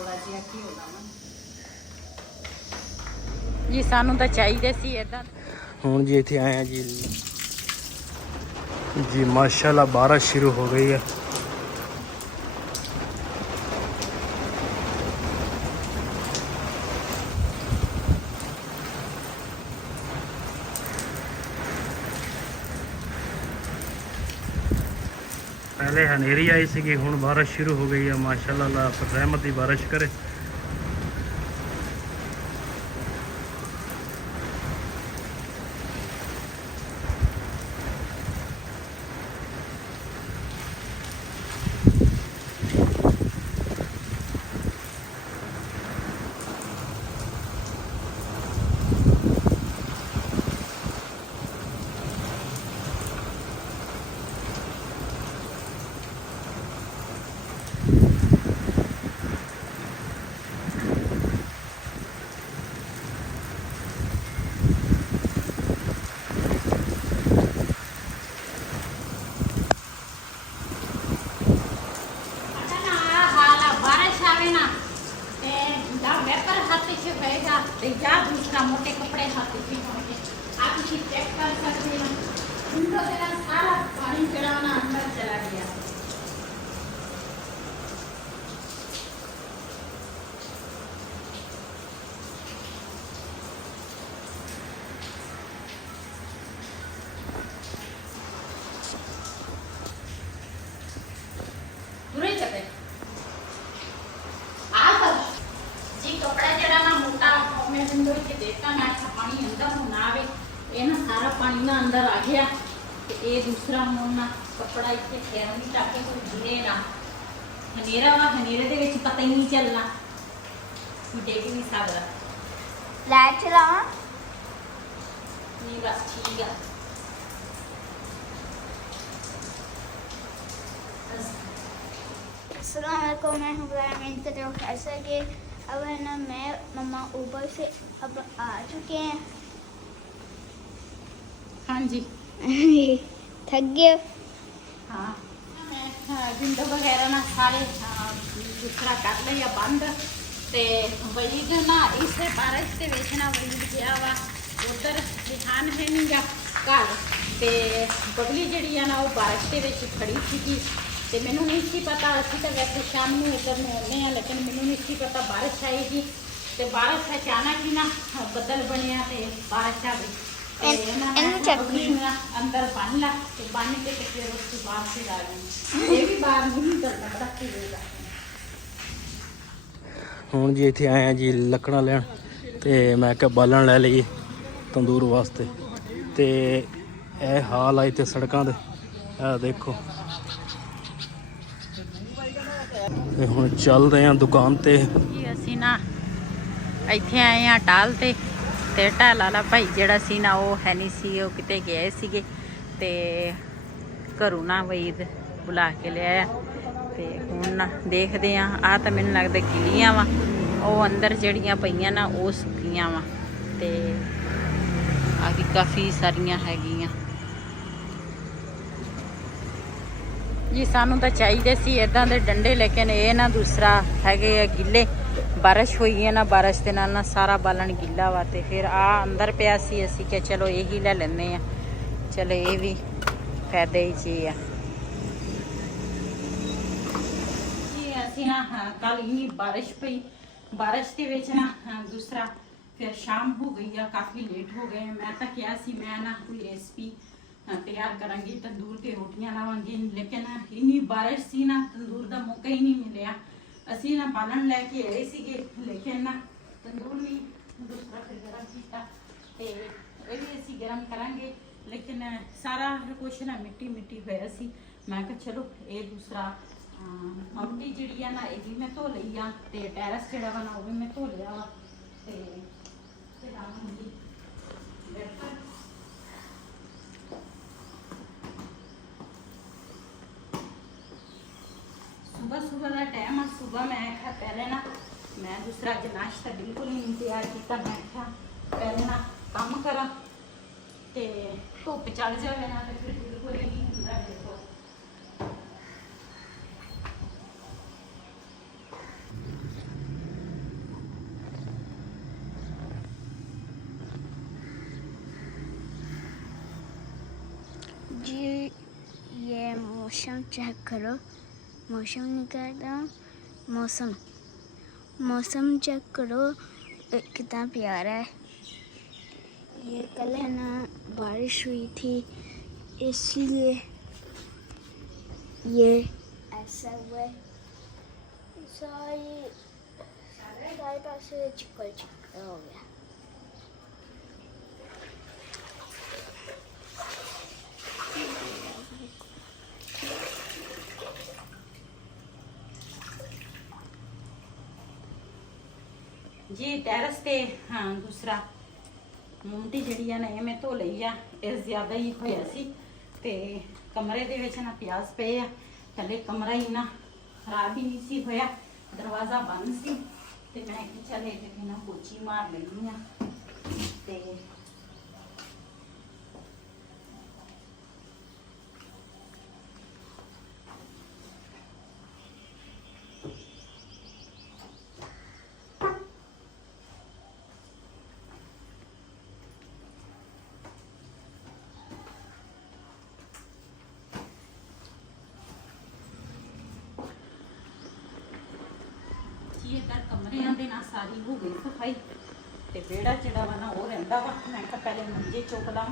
थोड़ा जिहा घी लावां जी। सानू तो चाहिए सी इदां। हुण जी इत्थे आए हैं जी माशाल्लाह बारिश शुरू हो गई है। पहले हनेरी आई सी, हुण बारिश शुरू हो गई है। माशाल्लाह अल्लाह रहमत की बारिश करे। दूसरा मोटे कपड़े हाथ आप इसे चेक कर सकते हैं। विंडो मेरा सारा पानी चढ़ाना अंदर चला गया। सारा पानी ना अंदर आ गया। ये दूसरा हम ना कपड़ा इतने ठहरनी ताकि कोई गिरे ना। हनेरा वा हनेरे दे विच पता ही नहीं चलना, देख नहीं सकदा। लाइट चलावा नहीं बस ठीक है। अस्सलाम वालेकुम, मैं हूँ उम्मीद करती हूँ ऐसा कि अब है ना मैं मम्मा ऊपर से अब आ चुके हैं। हाँ जी थक गए। हाँ मैं विंडो वगैरह ना सारे दूसरा कर लिया बंद। ते वलीद ना इस बारिश के विच ना वलीद गया वा उधर ध्यान है नहीं गा घर। ते बबली जिहड़ी है ना वो बारिश के विच खड़ी सी। ते मैनू नहीं सी पता, असीं तो वैसे शाम में इधर में आने हैं, लेकिन मैनू नहीं सी पता बारिश आएगी। तो बारिश अचानक ही ना बदल बनया तो बारिश आ गई। अंदर बन ला तो बन के फिर उसके बाद फिर आ गई। ये भी बाहर नहीं निकलना रखी देगा। हुण जी इत्थे आए हैं जी लकड़ां लैण, ते मैं क्या बालन लै लईए तंदूर वास्ते। ते ए हाल आ इत्थे सड़कां दे, देखो। ते हुण चलदे आं दुकान ते। जी असीं ना इत्थे आए हैं टाल ते ढाल वाला भाई जिहड़ा सी ना वो है नहीं सी, वो किते गए सीगे। ते घरों ना वईद बुला के लिया। ते हुण देखदे आ तां मैनूं लगदा गिलियां वा, वो अंदर जड़ियां पईयां ना वो सुक्कियां वा। ते आ भी काफ़ी सारियां हैगियां जी। सानू तो चाहिए सी इदां दे डंडे, लेकिन ये ना दूसरा हैगे गिले। बारिश हुई है ना, बारिश के नाल ना सारा बालन गिला वा। ते फिर आ अंदर पिया सी, असीं क्या चलो यही ले लेने आ। चलो ये भी फायदे ही चीज़ है जी। असीं ना कल इन्नी बारिश पई, बारिश के विच ना दूसरा फिर शाम हो गई है, काफ़ी लेट हो गए। मैं तो क्या सी मैं ना कोई रेसिपी तैयार करांगी, तंदूर की रोटियां लावांगी, लेकिन इन्नी बारिश सी ना तंदूर का मौका ही नहीं मिलिया। असीं ना बालन लैके आए सीगे, लेकिन ना तंदूर नहीं दूसरा फिर गर्म किया। ते ये भी असीं गर्म करांगे, लेकिन सारा कुछ ना मिट्टी मिट्टी होया सी। मैं कहा चलो ये दूसरा मम्मी जिहड़ी है ना ये भी मैं धो लई आ, ते टैरस जिहड़ा वा ना वो भी मैं धो लिया वा। ते सुबह सुबह का टाइम आ। सुबह मैं आख्या पहले ना मैं दूसरा अज नाश्ता बिल्कुल ही नहीं तैयार किया। मैं आख्या पहले ना काम करा, ते धुप चढ़ जाए ना तो फिर बिल्कुल ही नहीं होंदा। देखो मौसम चेक करो, मौसम निकालता हूँ। मौसम मौसम चेक करो, कितना प्यारा है। ये कल है ना बारिश हुई थी, इसलिए ये ऐसा हुआ है। सारे पासे चिपकल चिपकल हो गया। जी टैरस ते हाँ दूसरा ਮੁੰਡੀ ਜਿਹੜੀ ਆ ਨਾ ਇਹ ਮੈਂ ਧੋ ਲਈ ਆ। ਇਸ ਜ਼ਿਆਦਾ ਹੀ ਹੋਇਆ ਸੀ ਤੇ ਕਮਰੇ ਦੇ ਵਿੱਚ ਨਾ ਪਿਆਜ਼ ਪਏ ਆ। ਥੱਲੇ ਕਮਰਾ ਹੀ ਨਾ ਖਰਾਬ ਹੀ ਨਹੀਂ ਸੀ ਹੋਇਆ, ਦਰਵਾਜ਼ਾ ਬੰਦ ਸੀ ਤੇ ਮੈਂ ਕਿਹਾ ਚੱਲ ਇਹਦੇ ਤੇ ਨਾ ਪੋਚੀ ਮਾਰ ਲੈਂਦੀ ਆ। ਤੇ इधर कमरियां दे ना सारी हो गई सफाई ते बेड़ा जेड़ा वा ना वो रहिंदा वा। मैं कहा पहले मंजे चुक ला।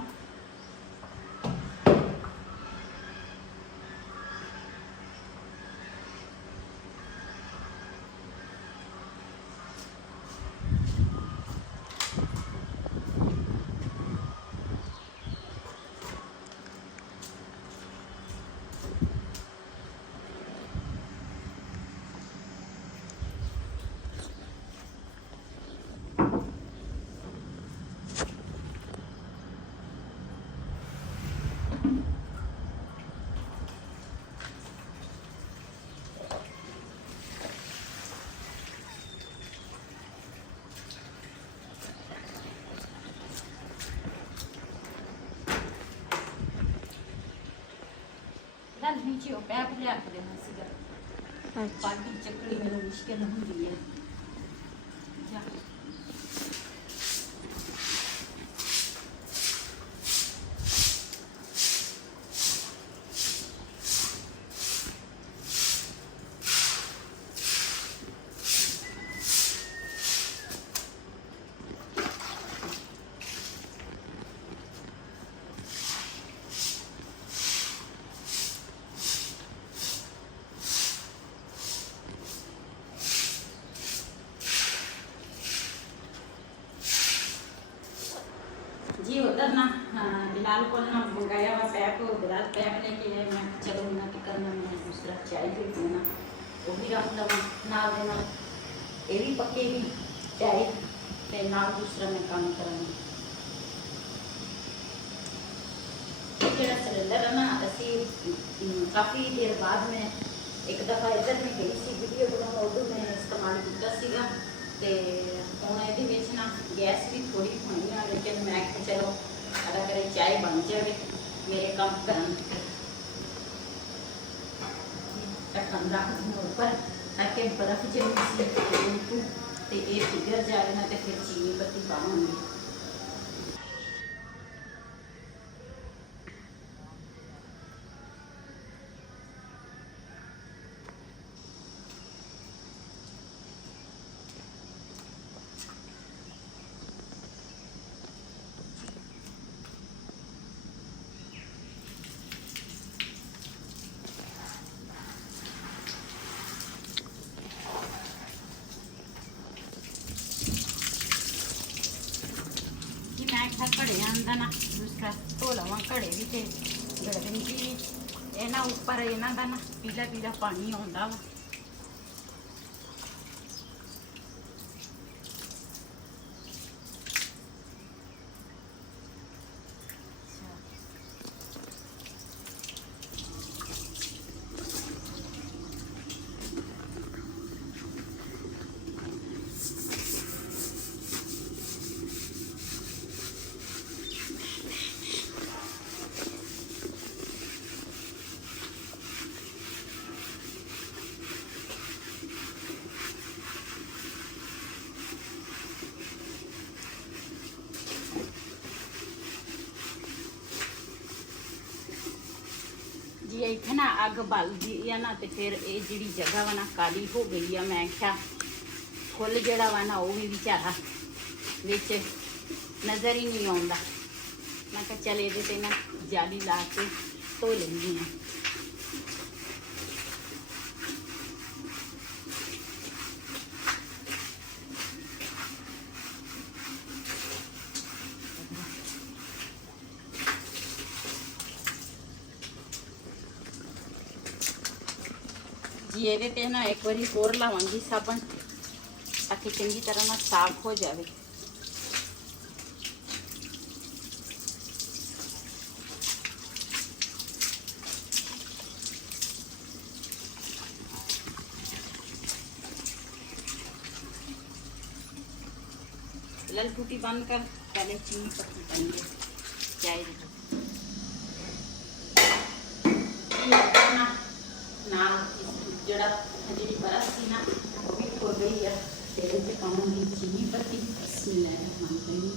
नीचे वो पैप लिया के देना सीगा। बाकी चकड़ी में मुश्किल होंगी है। जा जी उधर ना बिलाल को ना मंगाया हुआ पैप, बिलाल पैप लेके आए। मैं चलो ना कि करना मैं दूसरा चाय देती हूँ ना वो भी रख लवा नाल दे नाल ये भी पक्केगी चाय ते नाल दूसरा मैं काम करांगी। जेड़ा सिलेंडर है ना असी काफ़ी देर बाद में एक दफ़ा इधर में गई सी वीडियो बनाना, उदों मैं इस्तेमाल किया सीगा ते ਹੁਣ ਇਹਦੇ ਵਿੱਚ ਨਾ ਗੈਸ ਵੀ ਥੋੜੀ ਹੋਣੀ ਆ, ਲੇਕਿन मैं कि चलो अगर चाय बन जाए मेरे काम ਕਰਨ ढक्कन रख दूँ ऊपर ताकि बर्फ जमी सी तो ये पिघल जाए ना तो फिर चीनी पत्ती पाऊँगी। मैं घड़िया का ना दूसरा धो लवा, घड़े भी तो गड़बी भी ये ना उपर इन्हों का ना पीला पीला पानी आता वा। ਇੱਥੇ ਨਾ ਅੱਗ ਬਲਦੀ ਆ ਨਾ ਤੇ ਫਿਰ ਇਹ ਜਿਹੜੀ ਜਗ੍ਹਾ ਵਾ ਨਾ ਕਾਲੀ ਹੋ ਗਈ ਆ। ਮੈਂ ਕਿਹਾ ਫੁੱਲ ਜਿਹੜਾ ਵਾ ਨਾ ਉਹ ਵੀ ਵਿਚਾਰਾ ਵਿੱਚ ਨਜ਼ਰ ਹੀ ਨਹੀਂ ਆਉਂਦਾ। ਮੈਂ ਕਿਹਾ ਚੱਲ ਇਹਦੇ ਤੇ ਨਾ ਜਾਲੀ ਲਾ ਕੇ ਧੋ ਲੈਂਦੀ ਹਾਂ। जी ਇਹਦੇ ਤੇ ਨਾ ਇੱਕ ਵਾਰੀ ਹੋਰ ਲਾਵਾਂਗੀ ਸਾਬਣ ਤਾਂ ਕਿ ਚੰਗੀ ਤਰ੍ਹਾਂ ਨਾਲ ਸਾਫ਼ ਹੋ ਜਾਵੇ। लाल टूटी बंद कर, पहले चीनी पत्ती डालेंगे चाय ना जड़ा जी बरस सी ना वो भी हो गई है। तेल से पाऊंगी चीनी पत्ती बिस्मिल्लाहिर्रहमानिर्रहीम।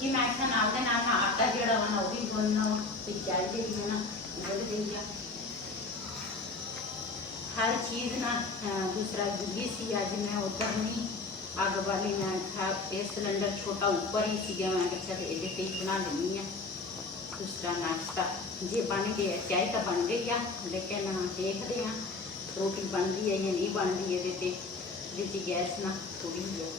कि मैं आखा नाल दे नाल आटा जिहड़ा वा ना वो भी गुनना वा ते चाय जिहड़ी है ना गुड़ गई है। हर चीज़ ना दूसरा जुगी सी अज मैं उधर नहीं अग वाली मैं आखा ये सिलेंडर छोटा ऊपर ही सी मैं चल ये ही बना लेनी है दूसरा नाश्ता। जे बन गया चाय तो बन गई है लेकिन देखते हैं रोटी बन रही है या नहीं बन रही है। ये गैस ना थोड़ी है।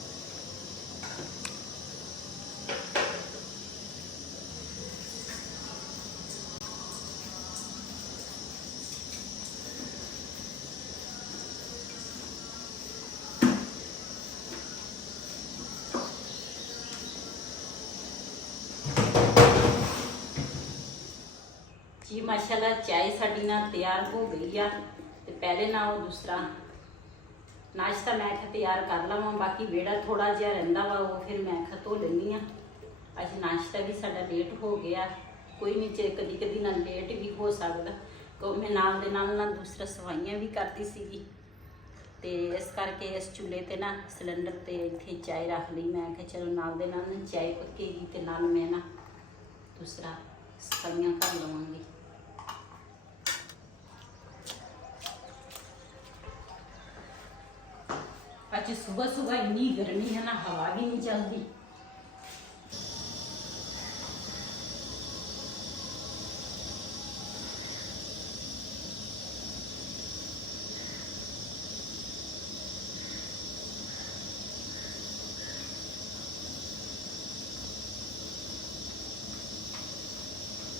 जी माशाल्लाह चाय साड़ी ना तैयार हो गई है। तो पहले ना वो दूसरा नाश्ता मैं तैयार कर लवा, बाकी वेड़ा थोड़ा जहा रहा वा वो फिर मैं धो लेनी हाँ। अज नाश्ता भी साडा लेट हो गया, कोई नहीं कदी कदी ना लेट भी हो सकता। तो मैं नाल दे नाल ना दूसरा सफाइयाँ भी करती सीगी ते इस करके इस चूल्हे ते ना सिलेंडर ते इत्थे चाय रख ली। मैं आख्या चलो नाल दे नाल चाय पकेगी ते नाल मैं ना दूसरा सफाइयाँ कर लवांगी। आज सुबह सुबह इन्नी गर्मी है ना हवा भी नहीं चलती।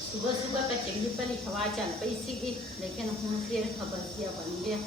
सुबह सुबह तो चंगी भली हवा चल पई सी लेकिन हुण फिर खबरजिया बन गया।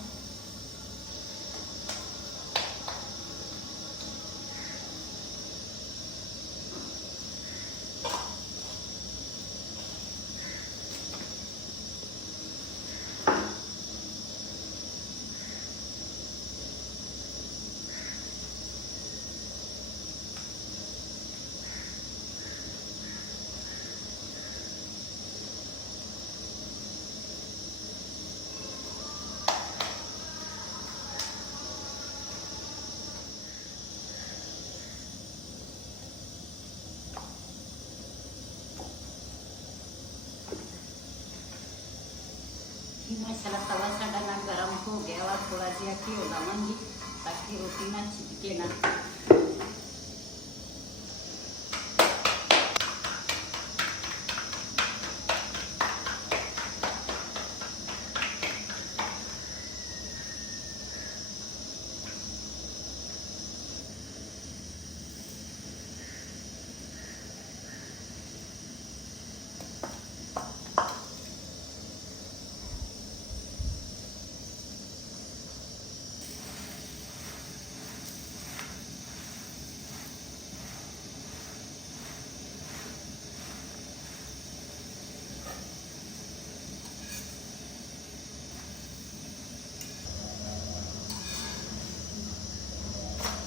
माशाल्लाह तवा साडा ना गरम हो गया वा। थोड़ा जिहा घी लावांगी ताकि रोटी ना चिपके ना।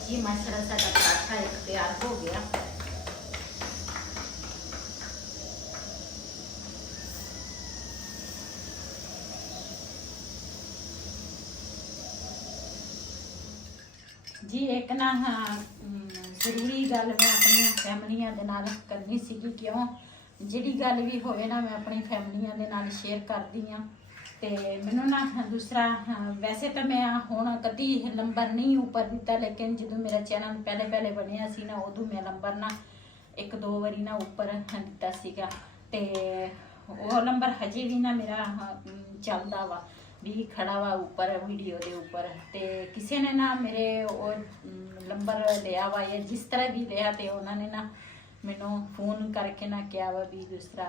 जी माशाल्लाह साडा पराठा एक तैयार हो गया। ਜੀ ਇੱਕ ਨਾ ਜ਼ਰੂਰੀ ਗੱਲ ਮੈਂ ਆਪਣੀਆਂ ਫੈਮਲੀਆਂ ਦੇ ਨਾਲ ਕਰਨੀ ਸੀਗੀ, ਕਿਉਂ ਜਿਹੜੀ ਗੱਲ ਵੀ ਹੋਵੇ ਨਾ ਮੈਂ ਆਪਣੀ ਫੈਮਲੀਆਂ ਦੇ ਨਾਲ ਸ਼ੇਅਰ ਕਰਦੀ ਆ। ਤੇ ਮੈਨੂੰ ਨਾ ਦੂਸਰਾ ਵੈਸੇ ਤਾਂ ਮੈਂ ਹੁਣ ਕਦੀ ਨੰਬਰ ਨਹੀਂ ਉੱਪਰ ਦਿੱਤਾ, ਲੇਕਿਨ ਜਦੋਂ ਮੇਰਾ ਚੈਨਲ ਪਹਿਲੇ ਬਣਿਆ ਸੀ ਨਾ ਉਦੋਂ ਮੈਂ ਨੰਬਰ ਨਾ 1-2 ਵਾਰੀ ਨਾ ਉੱਪਰ ਦਿੱਤਾ ਸੀਗਾ। ਤੇ ਉਹ ਨੰਬਰ ਹਜੇ ਵੀ ਨਾ ਮੇਰਾ ਚੱਲਦਾ ਵਾ ਵੀ ਖੜਾ ਵਾ ਉੱਪਰ ਵੀਡੀਓ ਦੇ ਉੱਪਰ। ਤੇ ਕਿਸੇ ਨੇ ਨਾ ਮੇਰੇ ਉਹ ਨੰਬਰ ਲਿਆ ਵਾ ਜਾਂ ਜਿਸ ਤਰ੍ਹਾਂ ਵੀ ਲਿਆ, ਤੇ ਉਹਨਾਂ ਨੇ ਨਾ ਮੈਨੂੰ ਫੋਨ ਕਰਕੇ ਨਾ ਕਿਹਾ ਵਾ ਵੀ ਦੂਸਰਾ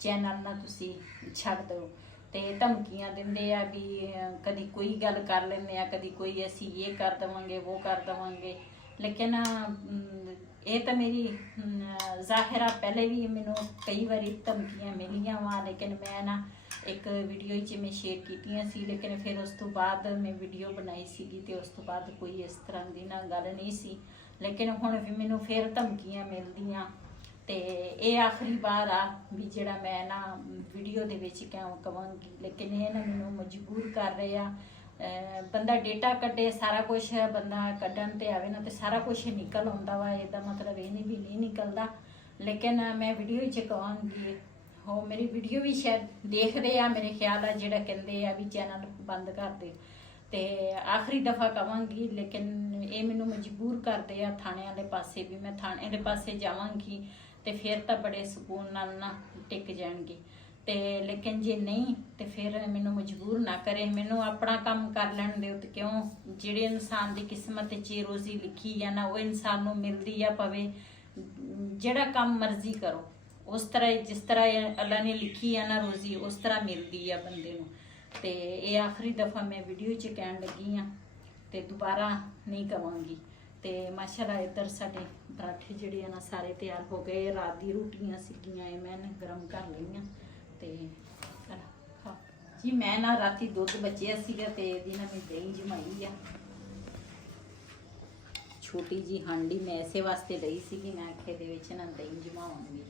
ਚੈਨਲ ਨਾ ਤੁਸੀਂ ਛੱਡ ਦਿਓ, ਤੇ ਧਮਕੀਆਂ ਦਿੰਦੇ ਆ ਵੀ ਕਦੀ ਕੋਈ ਗੱਲ ਕਰ ਲੈਂਦੇ ਆ, ਕਦੀ ਕੋਈ ਅਸੀਂ ਇਹ ਕਰ ਦੇਵਾਂਗੇ ਉਹ ਕਰ ਦੇਵਾਂਗੇ। ਲੇਕਿਨ ਇਹ ਤਾਂ ਮੇਰੀ ਜ਼ਾਹਿਰਾ ਪਹਿਲੇ ਵੀ ਮੈਨੂੰ ਕਈ ਵਾਰੀ ਧਮਕੀਆਂ ਮਿਲੀਆਂ ਵਾ, ਲੇਕਿਨ ਮੈਂ ਨਾ ਇੱਕ ਵੀਡੀਓ 'ਚ ਮੈਂ ਸ਼ੇਅਰ ਕੀਤੀਆਂ ਸੀ, ਲੇਕਿਨ ਫਿਰ ਉਸ ਤੋਂ ਬਾਅਦ ਮੈਂ ਵੀਡੀਓ ਬਣਾਈ ਸੀਗੀ ਤੇ ਉਸ ਤੋਂ ਬਾਅਦ ਕੋਈ ਇਸ ਤਰ੍ਹਾਂ ਦੀ ਨਾ ਗੱਲ ਨਹੀਂ ਸੀ। ਲੇਕਿਨ ਹੁਣ ਵੀ ਮੈਨੂੰ ਫਿਰ ਧਮਕੀਆਂ ਮਿਲਦੀਆਂ, ਤੇ ਇਹ ਆਖਰੀ ਵਾਰ ਆ ਵੀ ਜਿਹੜਾ ਮੈਂ ਨਾ ਵੀਡੀਓ ਦੇ ਵਿੱਚ ਕਿਉਂ ਕਵਾਂਗੀ। ਲੇਕਿਨ ਇਹ ਨਾ ਮੈਨੂੰ ਮਜਬੂਰ ਕਰ ਰਹੇ ਆ। ਬੰਦਾ ਡੇਟਾ ਕੱਢੇ, ਸਾਰਾ ਕੁਝ ਬੰਦਾ ਕੱਢਣ ਤੇ ਆਵੇ ਨਾ ਤੇ ਸਾਰਾ ਕੁਝ ਨਿਕਲ ਆਉਂਦਾ ਵਾ, ਇਹਦਾ ਮਤਲਬ ਇਹ ਨਹੀਂ ਵੀ ਨਹੀਂ ਨਿਕਲਦਾ। ਲੇਕਿਨ ਮੈਂ ਵੀਡੀਓ 'ਚ ਕਵਾਂਗੀ, ਹੋ ਮੇਰੀ ਵੀਡੀਓ ਵੀ ਸ਼ਾਇਦ ਦੇਖਦੇ ਆ ਮੇਰੇ ਖਿਆਲ ਆ, ਜਿਹੜਾ ਕਹਿੰਦੇ ਆ ਵੀ ਚੈਨਲ ਬੰਦ ਕਰ ਦੇ। ਤੇ ਆਖਰੀ ਦਫਾ ਕਵਾਂਗੀ, ਲੇਕਿਨ ਇਹ ਮੈਨੂੰ ਮਜਬੂਰ ਕਰਦੇ ਆ ਥਾਣੇ ਵਾਲੇ ਪਾਸੇ ਵੀ ਮੈਂ ਥਾਣੇ ਦੇ ਪਾਸੇ ਜਾਵਾਂਗੀ ਤੇ ਫਿਰ ਤਾਂ ਬੜੇ ਸਕੂਨ ਨਾਲ ਨਾ ਟਿਕ ਜਾਣਗੇ। ਤੇ ਲੇਕਿਨ ਜੇ ਨਹੀਂ ਤੇ ਫਿਰ ਮੈਨੂੰ ਮਜਬੂਰ ਨਾ ਕਰੇ, ਮੈਨੂੰ ਆਪਣਾ ਕੰਮ ਕਰ ਲੈਣ ਦਿਓ। ਤੇ ਕਿਉਂ ਜਿਹੜੇ ਇਨਸਾਨ ਦੀ ਕਿਸਮਤ 'ਚ ਰੋਜ਼ੀ ਲਿਖੀ ਆ ਨਾ ਉਹ ਇਨਸਾਨ ਨੂੰ ਮਿਲਦੀ ਆ, ਭਾਵੇਂ ਜਿਹੜਾ ਕੰਮ ਮਰਜ਼ੀ ਕਰੋ ਉਸ ਤਰ੍ਹਾਂ ਜਿਸ ਤਰ੍ਹਾਂ ਅੱਲਾ ਨੇ ਲਿਖੀ ਆ ਨਾ ਰੋਜ਼ੀ ਉਸ ਤਰ੍ਹਾਂ ਮਿਲਦੀ ਆ ਬੰਦੇ ਨੂੰ। ਤੇ ਇਹ ਆਖਰੀ ਦਫਾ ਮੈਂ ਵੀਡੀਓ 'ਚ ਕਹਿਣ ਲੱਗੀ ਆ ਤੇ ਦੁਬਾਰਾ ਨਹੀਂ ਕਵਾਂਗੀ। ਤੇ ਮਾਸ਼ਾਅੱਲਾ ਇੱਧਰ ਸਾਡੇ ਪਰਾਠੇ ਜਿਹੜੇ ਆ ਨਾ ਸਾਰੇ ਤਿਆਰ ਹੋ ਗਏ। ਰਾਤ ਦੀ ਰੋਟੀਆਂ ਸੀਗੀਆਂ ਇਹ ਮੈਂ ਗਰਮ ਕਰ ਲਈਆਂ ਤੇ ਖਾ ਜੀ। ਮੈਂ ਨਾ ਰਾਤੀ ਦੁੱਧ ਬਚਿਆ ਸੀਗਾ ਤੇ ਇਹਦੀ ਨਾ ਮੈਂ ਦਹੀਂ ਜਮਾਈ ਆ, ਛੋਟੀ ਜੀ ਹਾਂਡੀ ਮੈਂ ਇਸੇ ਵਾਸਤੇ ਲਈ ਸੀਗੀ, ਮੈਂ ਆਖੇ ਦੇ ਵਿੱਚ ਨਾ ਦਹੀਂ ਜਮਾਵਾਂਗੀ।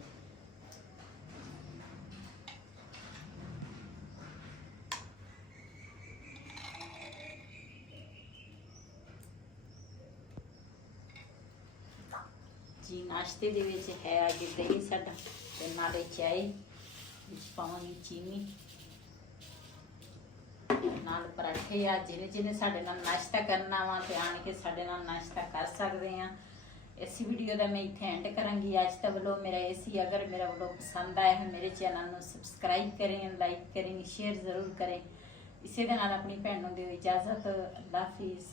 ਜੀ ਨਾਸ਼ਤੇ ਦੇ ਵਿੱਚ ਹੈ ਅੱਜ ਦਹੀਂ ਸਾਡਾ ਤੇ ਨਾਲੇ ਚਾਹ ਵਿੱਚ ਪਾਵਾਂਗੀ ਚੀਨੀ, ਨਾਲ ਪਰਾਠੇ ਆ। ਜਿਹਨੇ ਸਾਡੇ ਨਾਲ ਨਾਸ਼ਤਾ ਕਰਨਾ ਵਾ ਤੇ ਆਣ ਕੇ ਸਾਡੇ ਨਾਲ ਨਾਸ਼ਤਾ ਕਰ ਸਕਦੇ ਆ। ਇਸ ਵੀਡੀਓ ਦਾ ਮੈਂ ਇੱਥੇ ਐਂਡ ਕਰਾਂਗੀ। ਅੱਜ ਦਾ ਵੱਲੋਂ ਮੇਰਾ ਇਹ ਸੀ, ਅਗਰ ਮੇਰਾ ਵੀਡੀਓ ਪਸੰਦ ਆਇਆ ਹੈ ਮੇਰੇ ਚੈਨਲ ਨੂੰ ਸਬਸਕ੍ਰਾਈਬ ਕरें, ਲਾਈਕ करें, शेयर ਜ਼ਰੂਰ करें। ਇਸੇ ਦੇ ਨਾਲ ਆਪਣੀ ਭੈਣ ਨੂੰ ਦਿਓ ਇਜਾਜ਼ਤ। ਅੱਲਾ ਹਾਫਿਜ਼।